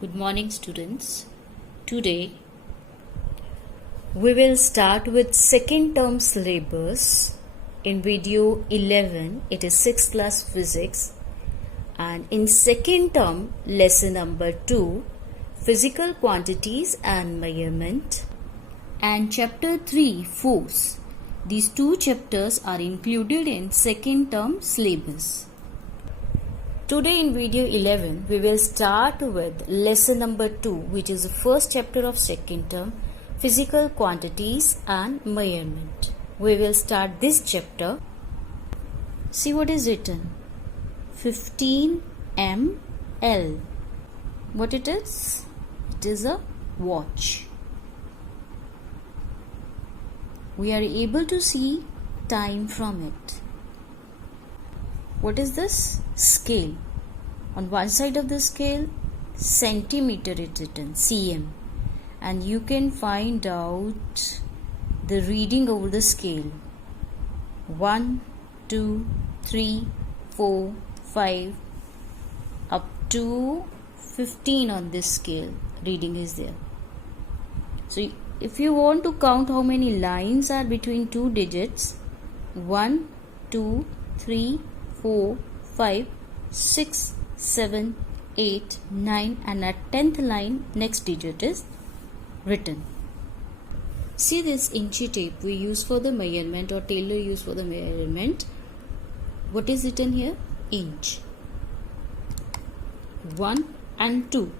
Good morning, students. Today we will start with second term syllabus in video 11. It is 6th class physics, and in second term lesson number 2, physical quantities and measurement, and chapter 3, force. These two chapters are included in second term syllabus. Today in video 11, we will start with lesson number 2, which is the first chapter of second term, physical quantities and measurement. We will start this chapter. See what is written. 15 ml. What it is? It is a watch. We are able to see time from it. What is this? Scale. On one side of the scale, centimeter is written, cm. And you can find out the reading over the scale. 1, 2, 3, 4, 5, up to 15 on this scale. Reading is there. So if you want to count how many lines are between two digits, 1, 2, 3, 4, 5, 6, 7, 8, 9, and at 10th line next digit is written. See this inchy tape we use for the measurement, or tailor use for the measurement. What is written here? Inch. 1 and 2.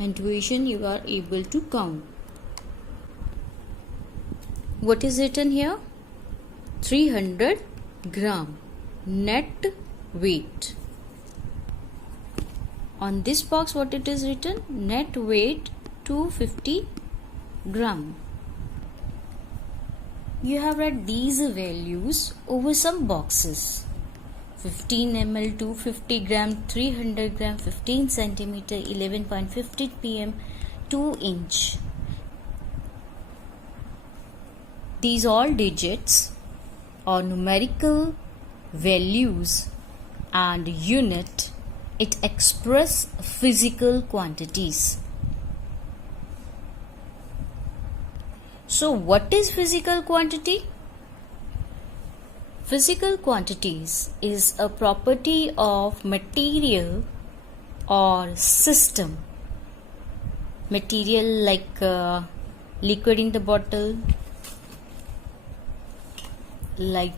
And tuition you are able to count. What is written here? 300 gram. Net weight. On this box what it is written? Net weight 250 gram. You have read these values over some boxes. 15 ml, 250 gram, 300 gram, 15 centimeter, 11.50 pm, 2 inch. These all digits or numerical values and unit, it express physical quantities. So what is physical quantity? Physical quantities is a property of material or system. Material like liquid in the bottle, like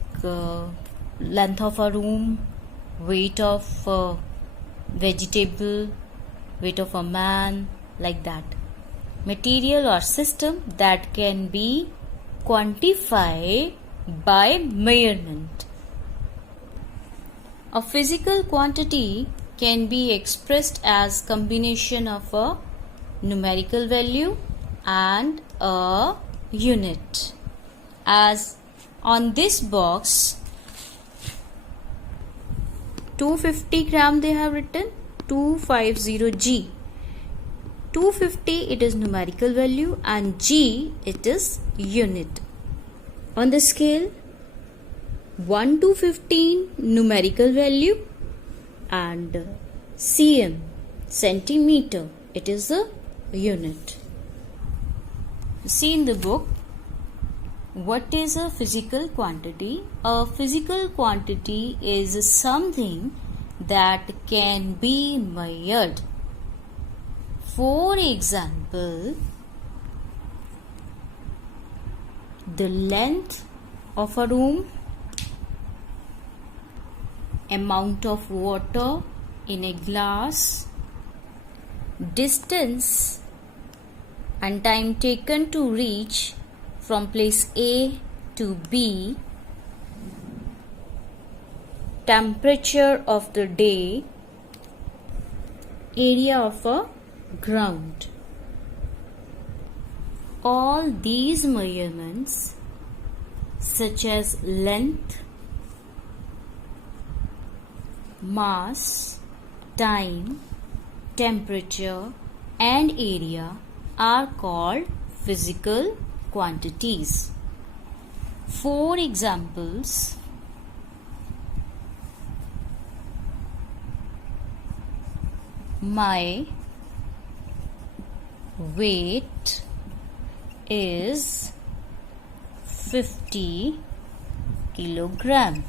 length of a room, weight of vegetable, weight of a man, like that. Material or system that can be quantified by measurement. A physical quantity can be expressed as combination of a numerical value and a unit. As on this box, 250 gram they have written, 250 g. 250 it is numerical value and g it is unit. On the scale, 1 to 15 numerical value and cm, centimeter, it is the unit. See in the book, what is a physical quantity? A physical quantity is something that can be measured. For example, the length of a room, amount of water in a glass, distance and time taken to reach from place A to B, temperature of the day, area of a ground. All these measurements such as length, mass, time, temperature and area are called physical quantities. For examples, my weight is 50 kilogram.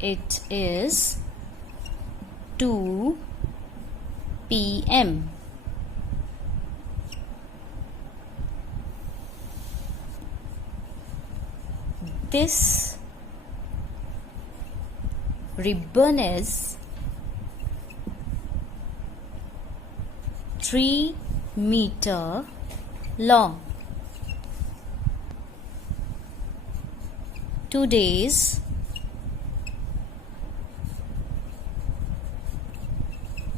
It is 2 p.m. This ribbon is 3 meters long. Today's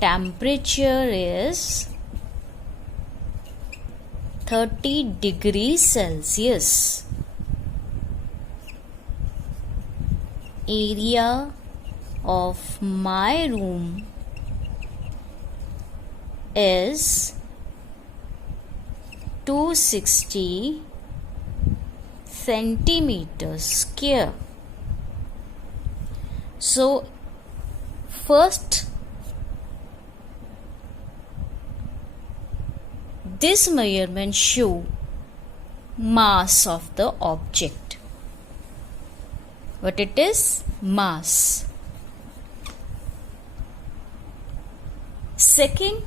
temperature is 30 degrees Celsius. Area of my room is 260 centimeters square. So first, this measurement show mass of the object. What it is? Mass. Second,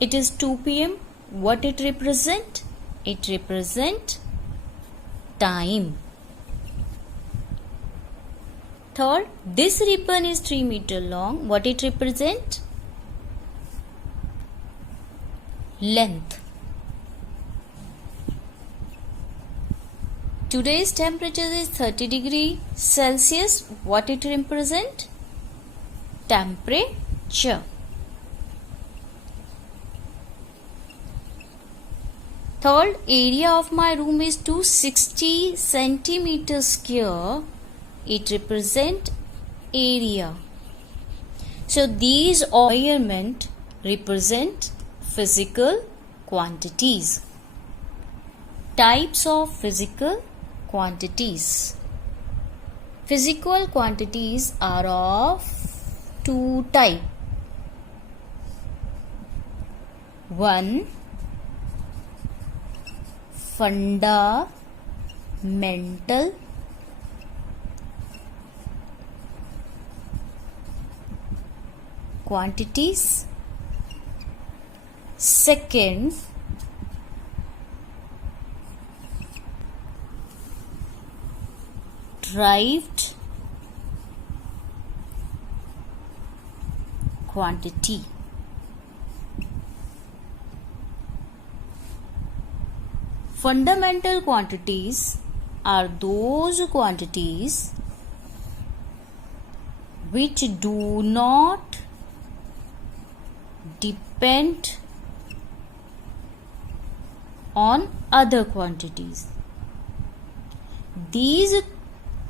it is 2 p.m. What it represent? It represent time. Third, this ribbon is 3 meters long. What it represent? Length. Today's temperature is 30 degrees Celsius. What it represent? Temperature. Third, area of my room is 260 centimeters square. It represent area. So these measurement represent physical quantities. Types of physical quantities. Physical quantities are of two types. One, fundamental quantities. Second, derived quantity. Fundamental quantities are those quantities which do not depend on other quantities. These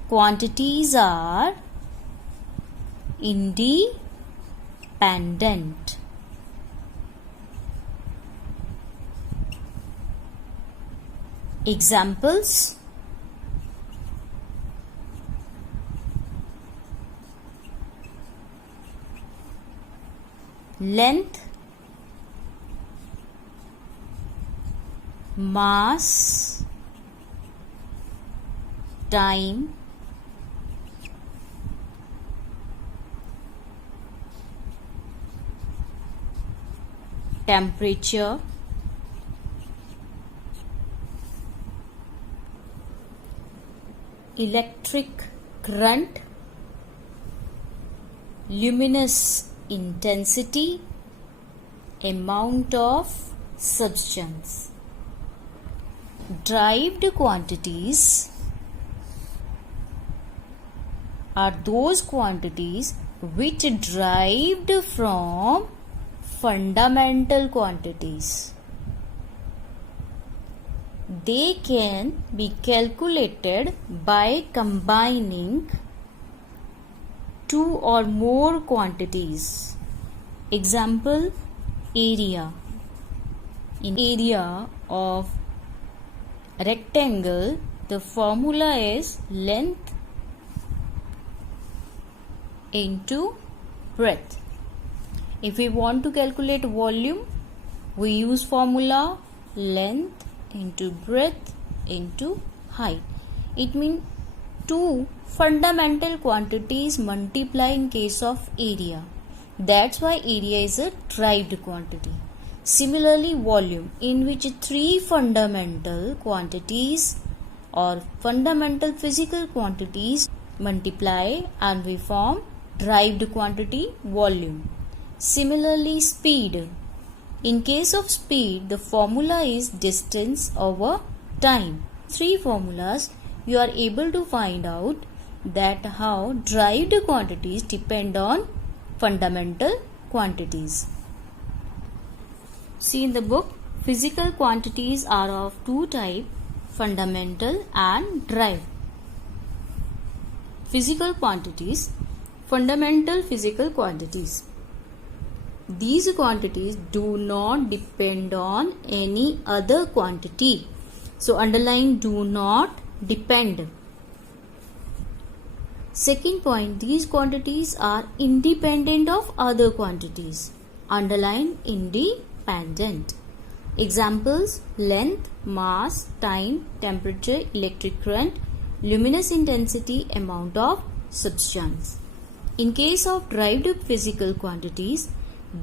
quantities are independent. Examples: length, mass, time, temperature, electric current, luminous intensity, amount of substance. Derived quantities are those quantities which derived from fundamental quantities. They can be calculated by combining two or more quantities. Example: area. In area of rectangle, the formula is length into breadth. If we want to calculate volume, we use formula length into breadth into height. It means two fundamental quantities multiply in case of area. That's why area is a derived quantity. Similarly, volume, in which three fundamental quantities or fundamental physical quantities multiply and we form derived quantity volume. Similarly, speed. In case of speed, the formula is distance over time. Three formulas you are able to find out that how derived quantities depend on fundamental quantities. See in the book, physical quantities are of two types, fundamental and derived. Physical quantities, fundamental physical quantities. These quantities do not depend on any other quantity. So underline do not depend. Second point, these quantities are independent of other quantities. Underline independent. Examples: length, mass, time, temperature, electric current, luminous intensity, amount of substance. In case of derived physical quantities,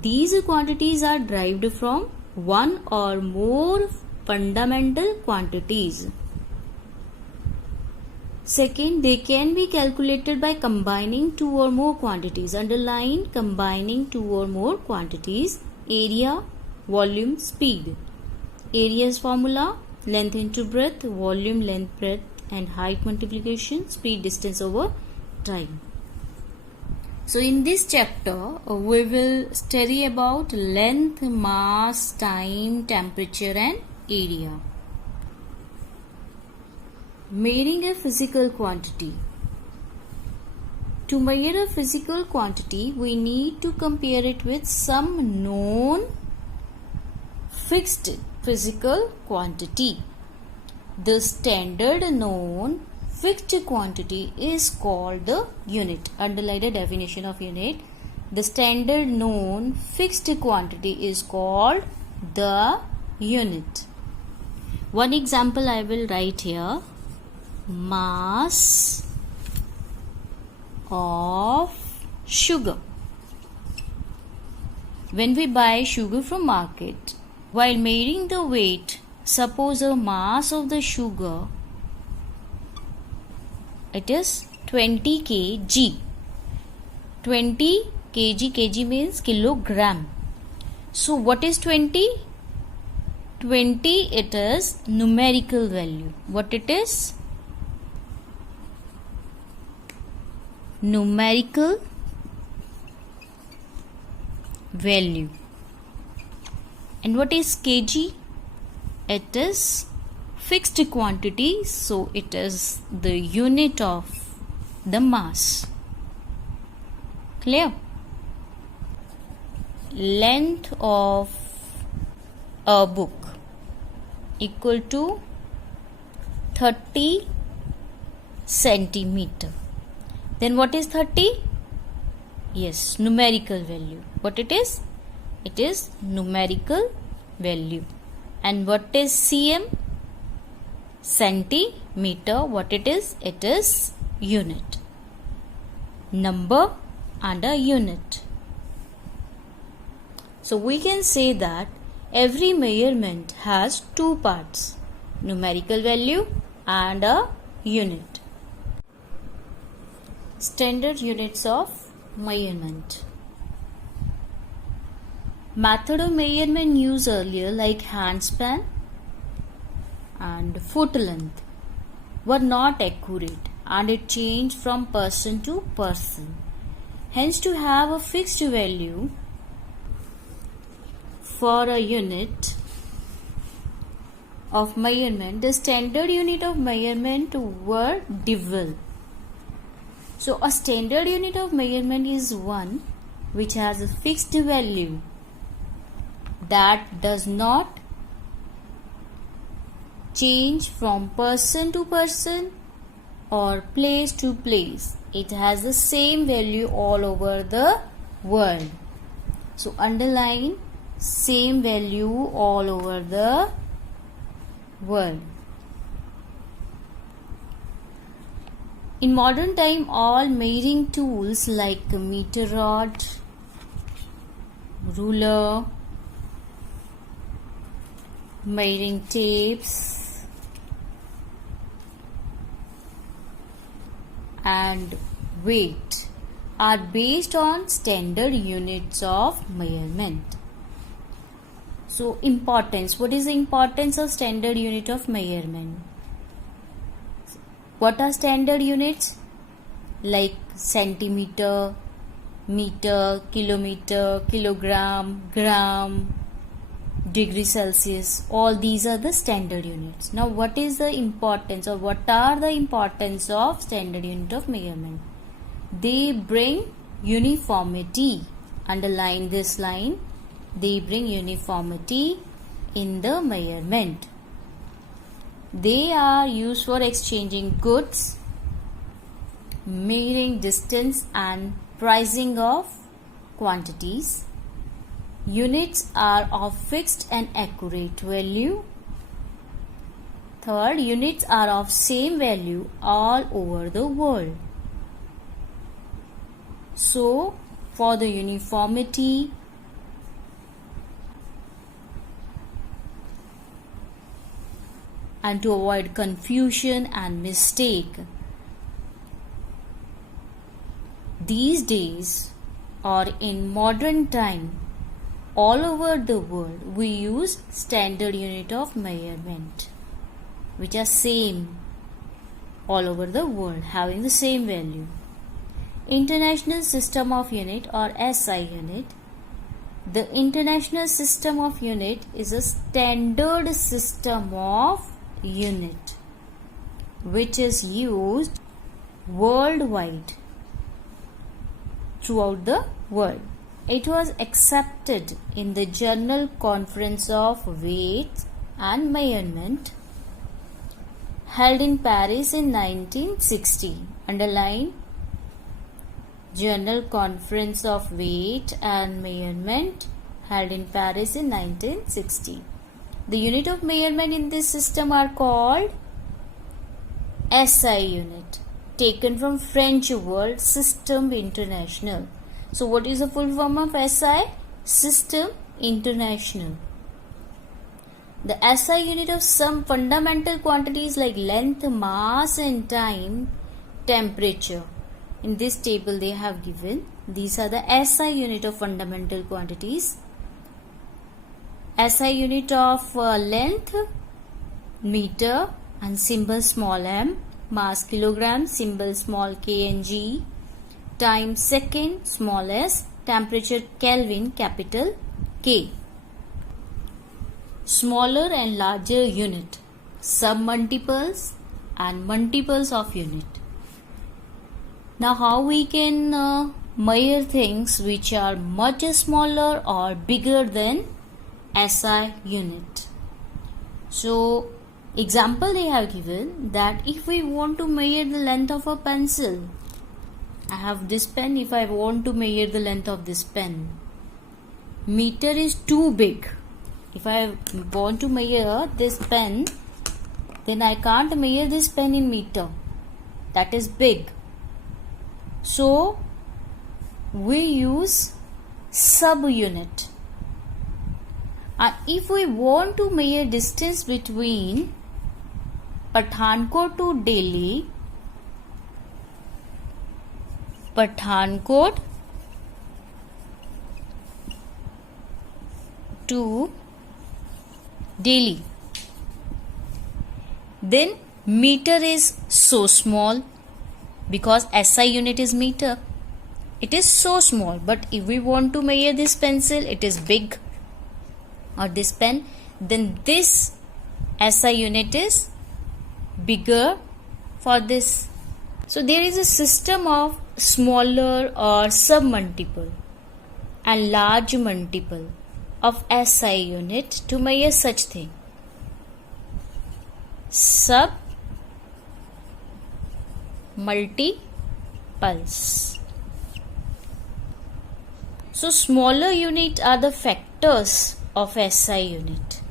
these quantities are derived from one or more fundamental quantities. Second, they can be calculated by combining two or more quantities. Underline combining two or more quantities. Area, volume, speed. Area's formula, length into breadth, volume, length, breadth and height multiplication, speed, distance over time. So in this chapter, we will study about length, mass, time, temperature and area. Measuring a physical quantity. To measure a physical quantity, we need to compare it with some known fixed physical quantity. The standard known fixed quantity is called the unit. Underline the definition of unit. The standard known fixed quantity is called the unit. One example I will write here. Mass of sugar. When we buy sugar from market, while measuring the weight, suppose a mass of the sugar, it is 20 kg. 20 kg, kg means kilogram. So what is 20? 20, it is numerical value. What it is? Numerical value. And what is kg? It is fixed quantity, so it is the unit of the mass. Clear? Length of a book equal to 30 centimeter. Then what is 30? Yes, numerical value. What it is? It is numerical value. And what is cm? Centimeter. What it is? It is unit. Number and a unit. So we can say that every measurement has two parts, numerical value and a unit. Standard units of measurement. Method of measurement used earlier like handspan and foot length were not accurate and it changed from person to person. Hence, to have a fixed value for a unit of measurement, the standard unit of measurement were developed. So a standard unit of measurement is one which has a fixed value that does not change from person to person or place to place. It has the same value all over the world. So underline same value all over the world. In modern time, all measuring tools like meter rod, ruler, measuring tapes and weight are based on standard units of measurement. So importance. What is the importance of standard unit of measurement? What are standard units? Like centimeter, meter, kilometer, kilogram, gram, degree Celsius. All these are the standard units. Now what is the importance, or what are the importance of standard unit of measurement? They bring uniformity. Underline this line. They bring uniformity in the measurement. They are used for exchanging goods, measuring distance and pricing of quantities. Units are of fixed and accurate value. Third, units are of same value all over the world. So, for the uniformity, and to avoid confusion and mistake, these days or in modern time, all over the world we use standard unit of measurement, which are same all over the world, having the same value. International System of Unit or SI unit. The International System of Unit is a standard system of unit which is used worldwide throughout the world. It was accepted in the General Conference of Weight and Measurement held in Paris in 1960. Underline General Conference of Weight and Measurement held in Paris in 1960. The unit of measurement in this system are called SI unit, taken from French word System International. So what is the full form of SI? System International. The SI unit of some fundamental quantities like length, mass and time, temperature. In this table they have given. These are the SI unit of fundamental quantities. SI unit of length, meter and symbol small m, mass kilogram, symbol small k and g, time second small s, temperature Kelvin capital K. Smaller and larger unit, submultiples and multiples of unit. Now how we can measure things which are much smaller or bigger than SI unit. So example they have given that if we want to measure the length of a pencil, I have this pen. If I want to measure the length of this pen, meter is too big. If I want to measure this pen, then I can't measure this pen in meter. That is big. So we use sub-unit. And if we want to measure distance between Pathankot to Delhi, Pathankot to Delhi, then meter is so small because SI unit is meter. It is so small, but if we want to measure this pencil, it is big, or this pen, then this SI unit is bigger for this. So there is a system of smaller or submultiple and large multiple of SI unit to measure such thing. Sub multiples. So smaller unit are the factors of SI unit.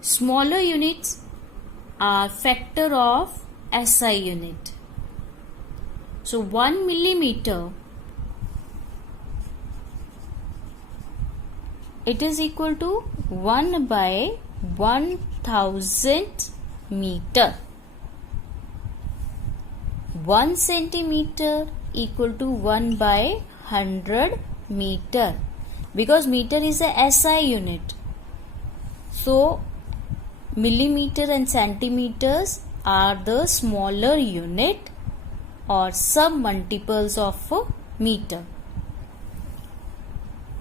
Smaller units are factor of SI unit. So 1 millimeter, it is equal to 1 by 1000 meter. 1 centimeter equal to 1 by 100 meter, because meter is a SI unit. So millimeter and centimeters are the smaller unit or sub multiples of a meter.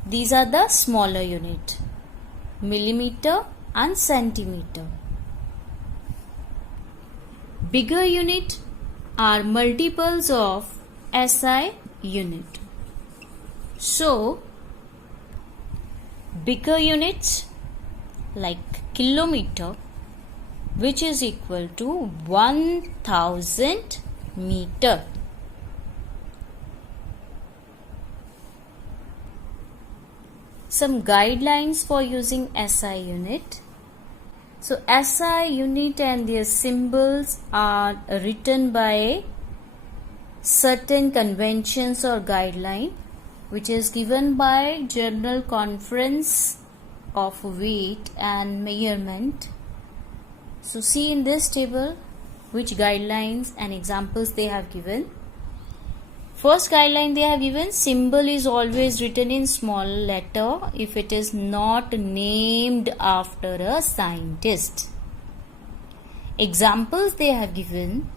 These are the smaller unit, millimeter and centimeter. Bigger unit are multiples of SI unit. So bigger units like kilometer, which is equal to 1000 meter. Some guidelines for using SI unit. So SI unit and their symbols are written by certain conventions or guideline, which is given by General Conference of Weight and Measurement. So see in this table which guidelines and examples they have given. First guideline they have given, symbol is always written in small letter if it is not named after a scientist. Examples they have given,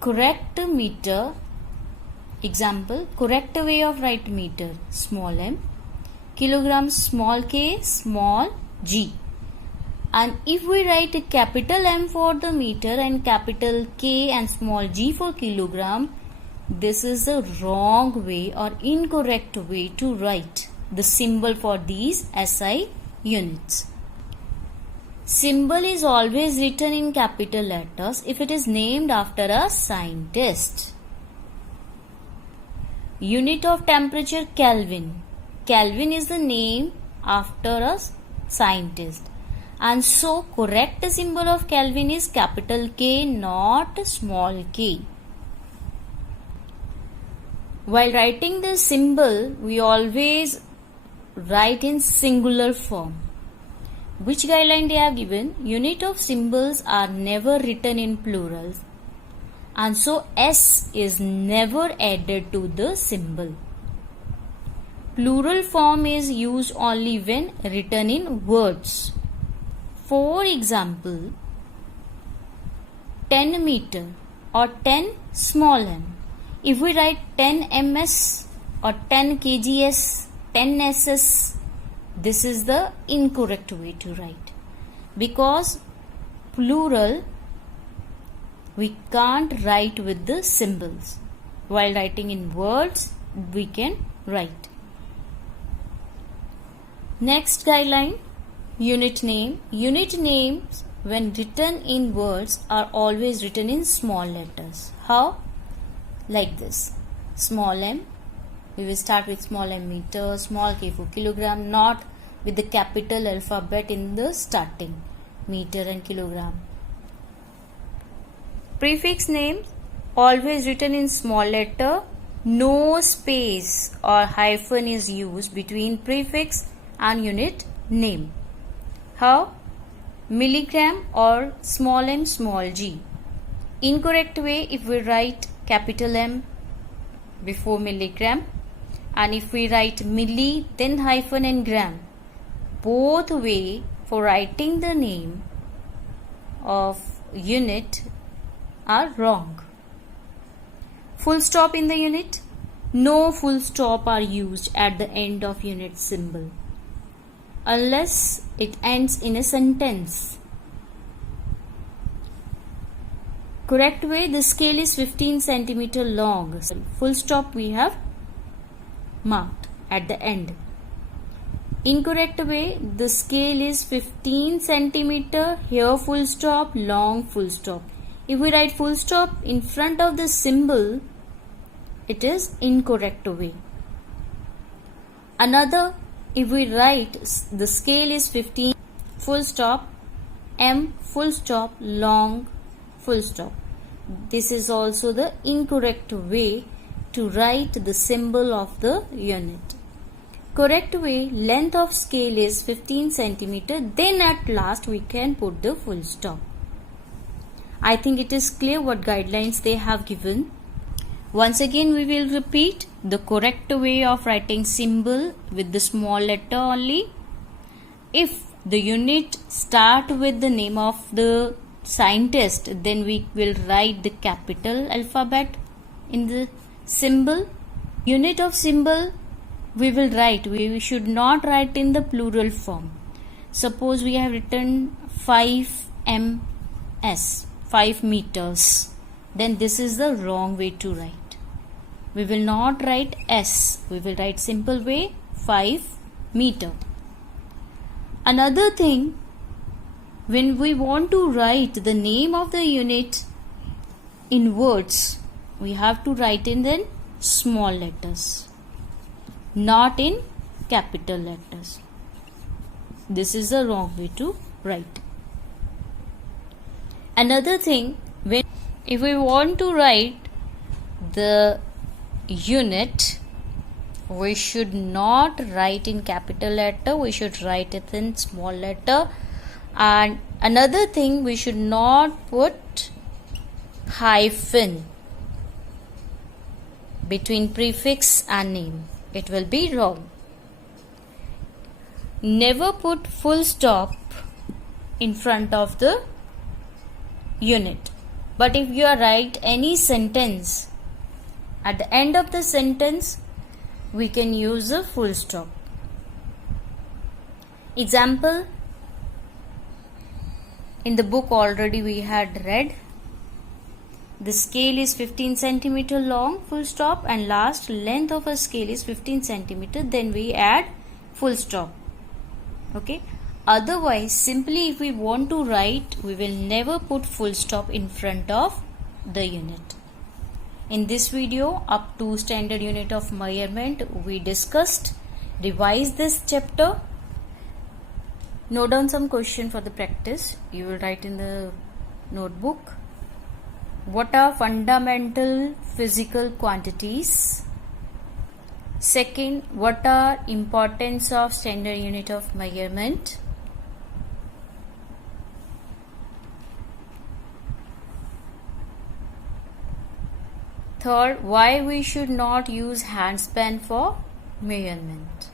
correct meter. Example, correct way of write meter, small m, kilogram, small k, small g. And if we write a capital M for the meter and capital K and small g for kilogram, this is the wrong way or incorrect way to write the symbol for these SI units. Symbol is always written in capital letters if it is named after a scientist. Unit of temperature, Kelvin. Kelvin is the name after a scientist. And so correct symbol of Kelvin is capital K, not small k. While writing the symbol, we always write in singular form. Which guideline they have given? Unit of symbols are never written in plurals. And so S is never added to the symbol. Plural form is used only when written in words. For example, 10 meter or 10 small m. If we write 10 ms or 10 kgs, 10 ss, this is the incorrect way to write. Because plural, we can't write with the symbols. While writing in words, we can write. Next guideline, unit name. Unit names when written in words are always written in small letters. How? Like this. Small m, we will start with small m meter, small k for kilogram, not with the capital alphabet in the starting, meter and kilogram. Prefix names always written in small letter, no space or hyphen is used between prefix and unit name. How? Milligram or small m small g. Incorrect way if we write capital M before milligram, and if we write milli then hyphen and gram. Both way for writing the name of unit are wrong. Full stop in the unit. No full stop are used at the end of unit symbol unless it ends in a sentence. Correct way, the scale is 15 centimeter long. Full stop we have marked at the end. Incorrect way, the scale is 15 centimeter, here full stop, long full stop. If we write full stop in front of the symbol, it is incorrect way. Another, if we write the scale is 15 full stop, M full stop, long full stop. This is also the incorrect way to write the symbol of the unit. Correct way, length of scale is 15 centimeter. Then at last we can put the full stop. I think it is clear what guidelines they have given. Once again we will repeat the correct way of writing symbol with the small letter only. If the unit start with the name of the scientist, then we will write the capital alphabet in the symbol. Unit of symbol we will write, we should not write in the plural form. Suppose we have written 5 ms, 5 meters, then this is the wrong way to write. We will not write S, we will write simple way 5 meter. Another thing, when we want to write the name of the unit in words, we have to write in the small letters, not in capital letters. This is the wrong way to write. Another thing, if we want to write the unit, we should not write in capital letter, we should write it in small letter. And another thing, we should not put hyphen between prefix and name. It will be wrong. Never put full stop in front of the unit. But if you write any sentence, at the end of the sentence we can use a full stop. Example, in the book already we had read, the scale is 15 centimeter long, full stop, and last length of a scale is 15 centimeter, then we add full stop. Okay. Otherwise, simply if we want to write, we will never put full stop in front of the unit. In this video, up to standard unit of measurement, we discussed, revised this chapter. Note down some question for the practice. You will write in the notebook. What are fundamental physical quantities? Second, what are importance of standard unit of measurement? Third, why we should not use handspan for measurement.